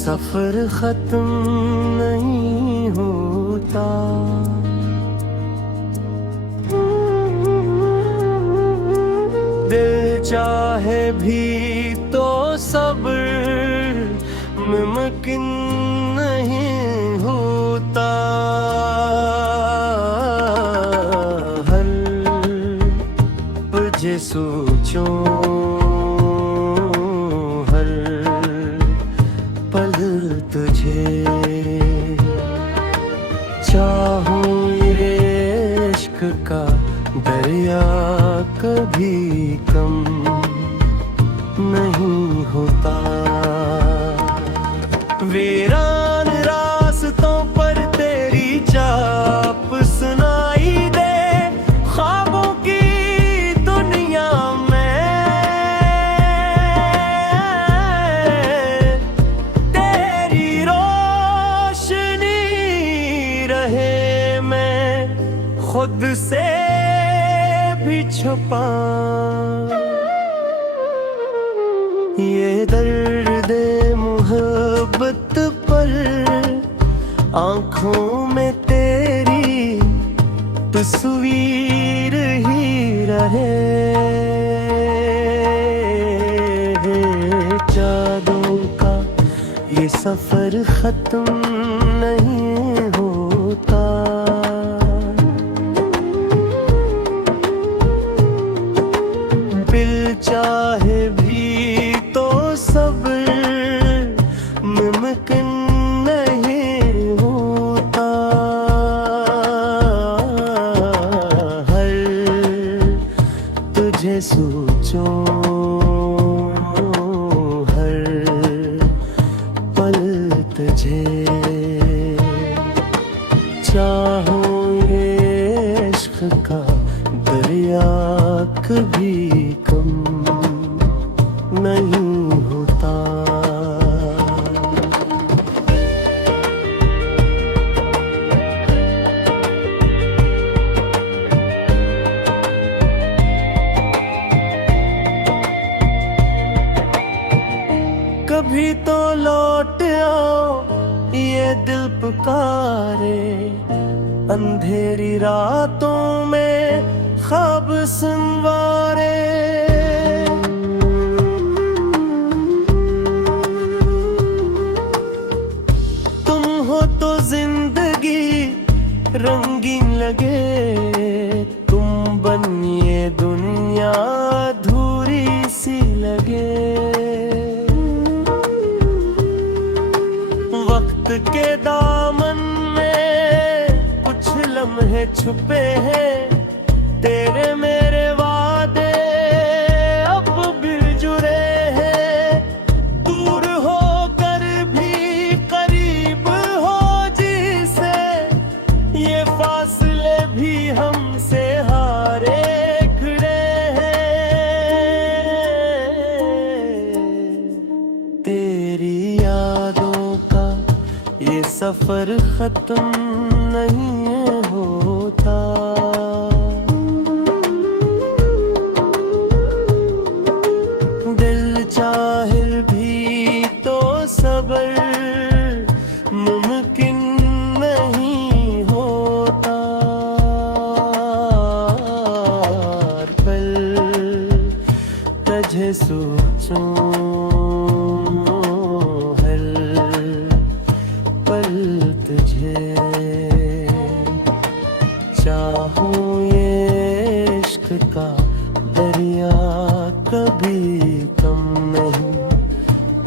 सफर खत्म नहीं होता। दिल चाहे भी तो सब्र मुमकिन नहीं होता। हर तुझे सोचूं हर पल तुझे चाहूं, ये इश्क का दरिया कभी कम नहीं होता। वीरान रास्तों पर तेरी चाप सुनाई दे, ख्वाबों की दुनिया में तेरी रोशनी रहे। मैं खुद से भी छुपा ये दर्द मोहब्बत पर, आंखों में तेरी तस्वीर ही रहे। चाँदों का ये सफर खत्म नहीं होता। दिल चाहे भी तो सब्र मुमकिन नहीं होता। हर तुझे सोचूं हर पल तुझे चाहूं, ये इश्क का दरिया कभी कम नहीं होता। कभी तो लौट आओ ये दिल पुकारे, अंधेरी रातों में ख्वाब संवारे। तुम हो तो जिंदगी रंगीन लगे, तुम बनिए दुनिया अधूरी सी लगे। वक्त के दामन में कुछ लम्हे छुपे हैं, तेरे मेरे वादे अब भी जुड़े हैं। दूर होकर भी करीब हो जिसे, ये फासले भी हमसे हारे खड़े हैं। तेरी यादों का ये सफर खत्म नहीं होता। दिल चाहे भी तो सब्र मुमकिन नहीं होता। पल तुझे सोचूं हर पल तुझे चाहूं, ये इश्क का दरिया कभी कम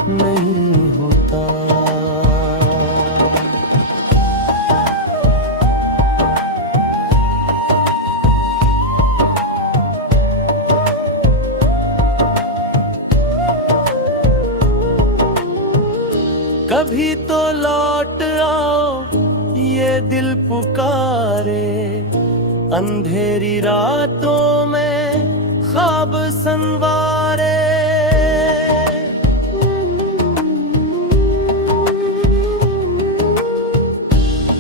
नहीं होता। कभी तो लौट आओ ये दिल पुकारे, अंधेरी रातों में ख्वाब संवारे।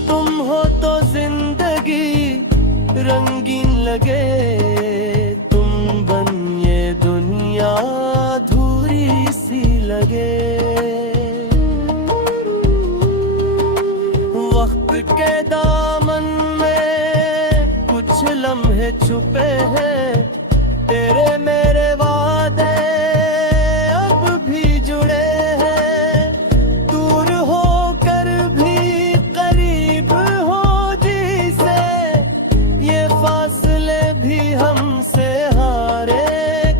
तुम हो तो जिंदगी रंगीन लगे, तुम बनिए दुनिया अधूरी सी लगे। के दामन में कुछ लम्हे छुपे हैं, तेरे मेरे वादे अब भी जुड़े हैं। दूर होकर भी करीब हो जिसे, ये फासले भी हमसे हारे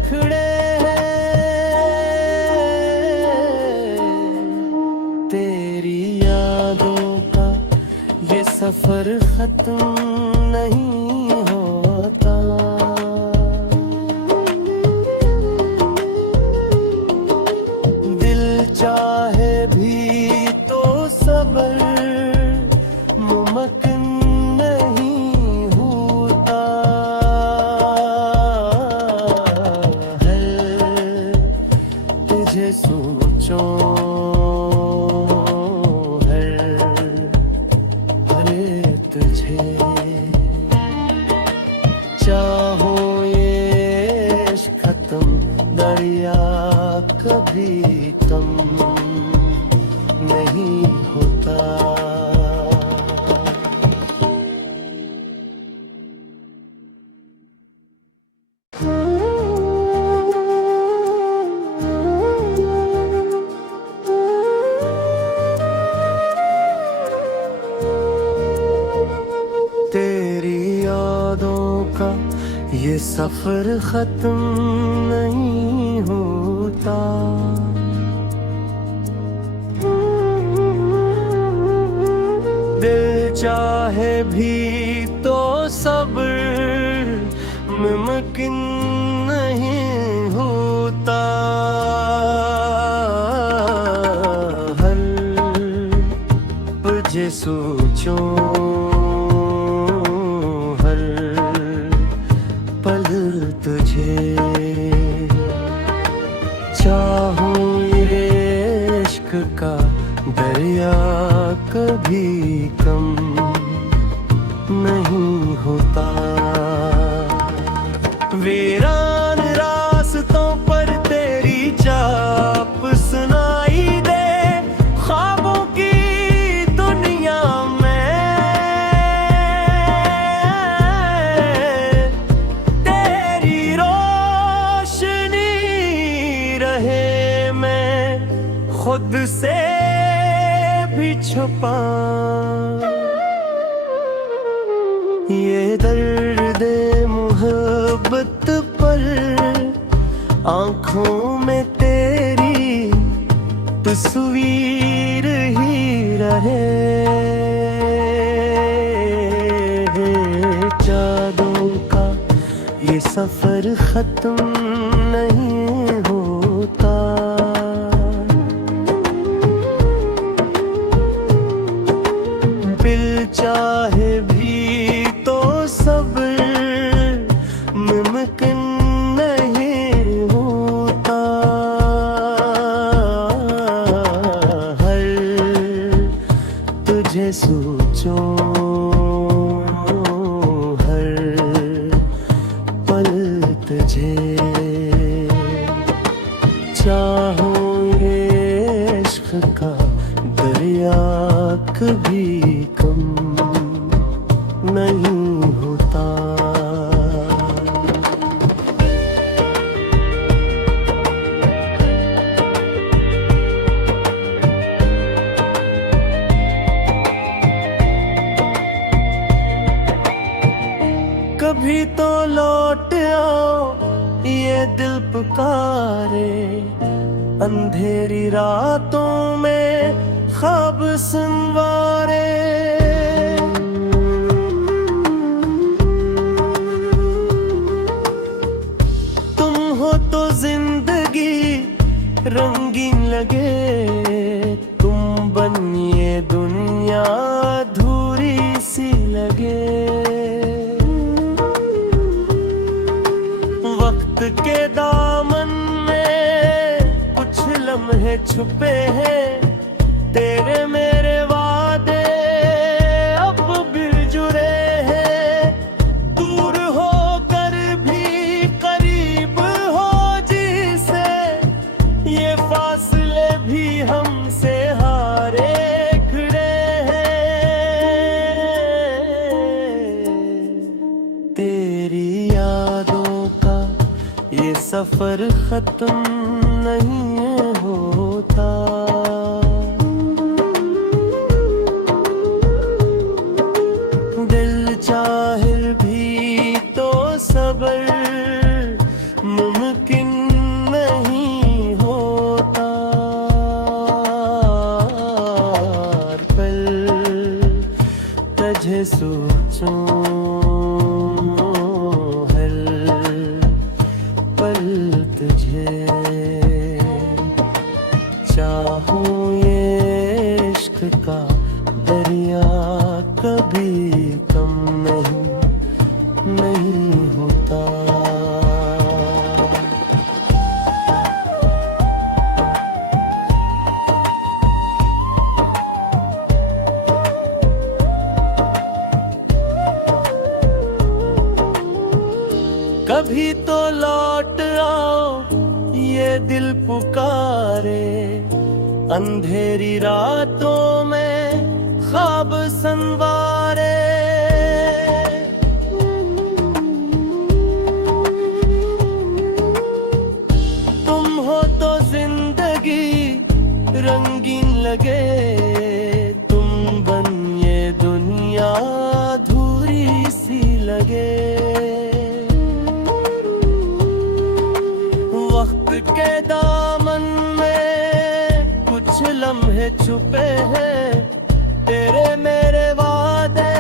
खड़े हैं। तेरी यादों का ये सफर खत्म नहीं होता। दिल चाहे भी तो सब्र मुमकिन नहीं होता है। तुझे सोचो तुझे चाहो ये इश्क खत्म, दरिया कभी कम नहीं होता। तेरी यादों का ये सफर खत्म नहीं होता। दिल चाहे भी तो सब्र मुमकिन नहीं होता। हर तुझे सोचो तुझे चाहूं ये इश्क का दरिया कभी कम नहीं होता। वीरान रास्तों पर तेरी चाप सुनाई दे, ख्वाबों की दुनिया खुद से भी छुपा। ये दर्द मोहब्बत पर आंखों में तेरी तस्वीर ही रहे। चाँदों का ये सफर खत्म नहीं होता। दिल चाहे भी तो सब्र मुमकिन नहीं होता। हर तुझे सोचो हर पल तुझे चाहो ये इश्क का दरिया कभी कम नहीं होता। कभी तो लौट आओ ये दिल पुकारे, अंधेरी रातों में ख्वाब संवारे। तुम हो तो जिंदगी रंगीन लगे, तुम बनिए दुनिया अधूरी सी लगे। वक्त के दामन में कुछ लम्हे छुपे हैं, तेरे मेरे वादे अब भी जुड़े हैं। दूर होकर भी करीब हो जिसे, ये फासले भी हमसे हारे खड़े हैं। खत्म नहीं होता। दिल चाहे भी तो सब्र मुमकिन नहीं होता। पल तुझे सोचूं तुझे चाहूं ये इश्क का दरिया कभी कम नहीं होता। कभी तो लौट आओ ये दिल पुकारे, अंधेरी रातों में ख्वाब संवारे। तुम हो तो जिंदगी रंगीन लगे, तुम बन ये दुनिया अधूरी सी लगे। के दामन में कुछ लम्हे छुपे हैं, तेरे मेरे वादे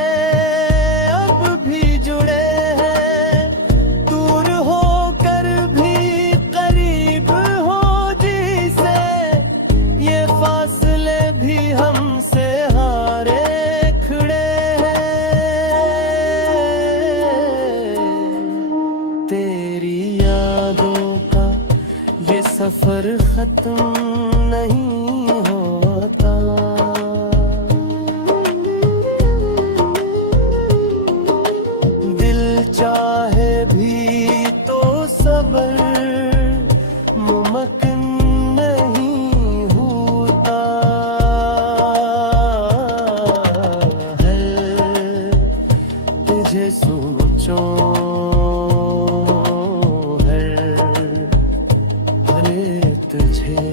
अब भी जुड़े हैं। दूर होकर भी करीब हो जिसे, ये फासले भी हमसे हारे खड़े हैं। तेरी यादों का ये सफर खत्म नहीं होता। दिल चाहे भी तो सब्र मुमकिन नहीं होता। है तुझे सोचूं तुझे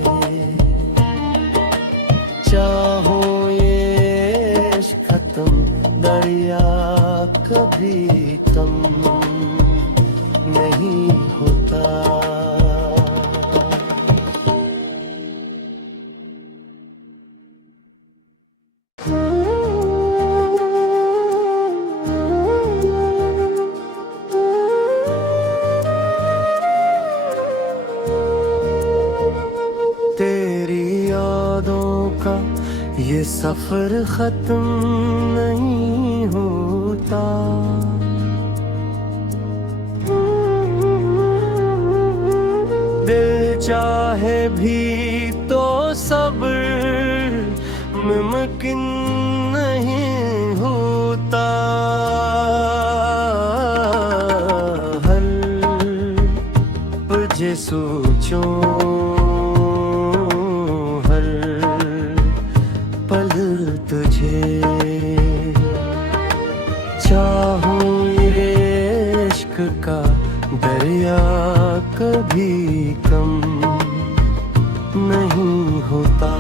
चाहूं ये इश्क खत्म दरिया कभी कम नहीं होता। तेरी यादों का ये सफर खत्म नहीं होता। दिल चाहे भी तो सब्र मुमकिन नहीं होता। हर तुझे सोचूं तुझे चाहूं ये इश्क का दरिया कभी कम नहीं होता।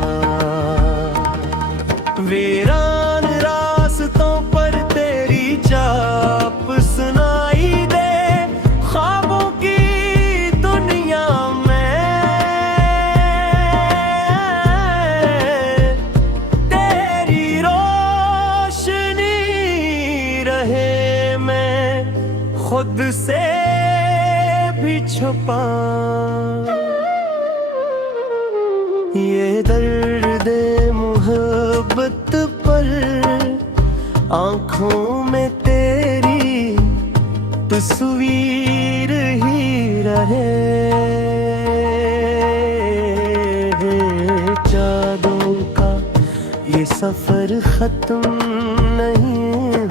वीरान रास्तों पर तेरी चाप सुनाई दे, ख्वाबों की दुनिया खुद से भी छुपा। ये दर्द मोहब्बत पर आंखों में तेरी तस्वीर ही रहे। चाँदों का ये सफर खत्म नहीं